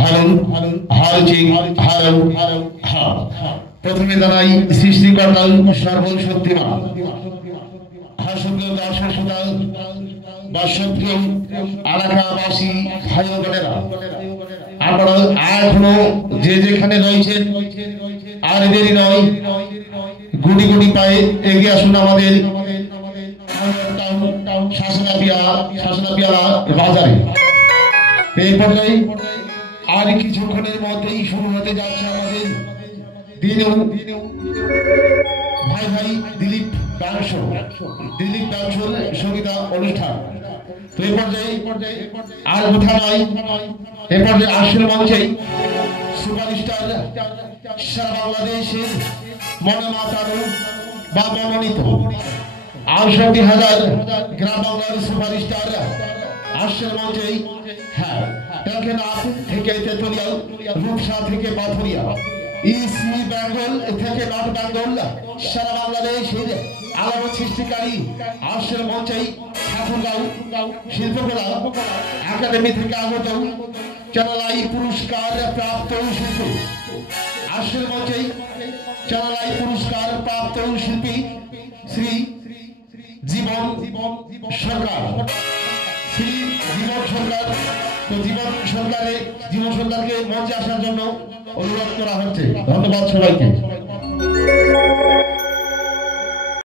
হারুন হারচিং হারু হা প্রথমে জানাই সৃষ্টিকর্তা সর্বশক্তিমান হাসুকেও দর্শক সুদা বা সত্যিও এলাকাবাসী ভাই বোনেরা আপনারা এখনো যে যেখানে রয়েছেন আর দেরি নয় গুটি গুটি পায়ে এগিয়ে আসুন আমাদের শাসনাপিয়ালা বাজারে। এই পর্যায়ে আর কিছুক্ষণের মধ্যেই শুরু হতে যাচ্ছে আমাদের দিনেও ভাই ভাই দিলীপ ব্যাংশল সঙ্গীতা অনুষ্ঠান। তো এই পর্যায়ে আর কথা নয়, এ পর্যায়ে আসল মঞ্চে সুপারস্টার সারা বাংলাদেশের মনোমাতানো বা মনোনীত 68,000 গ্রাম বাংলার সুপারস্টার আসল মঞ্চেই। হ্যাঁ, টেকনাফ থেকে তেতুলিয়া, রূপসা থেকে পাথুরিয়া, ইসি বেঙ্গল থেকে নর্থ বেঙ্গল, সারা বাংলাদেশের আলোড়ন সৃষ্টিকারী আসল মঞ্চেই ঠাকুরগাঁও শিল্পকলা একাডেমি থেকে আগত চ্যানেলাই পুরস্কার প্রাপ্ত শিল্পী আসল মঞ্চেই চ্যানেলাই পুরস্কার প্রাপ্ত শিল্পী শ্রী জীবন সরকার। শ্রী জীবন সরকার। তো জীবন সরকারকে মঞ্চে আসার জন্য অনুরোধ করা হচ্ছে। ধন্যবাদ সবাইকে।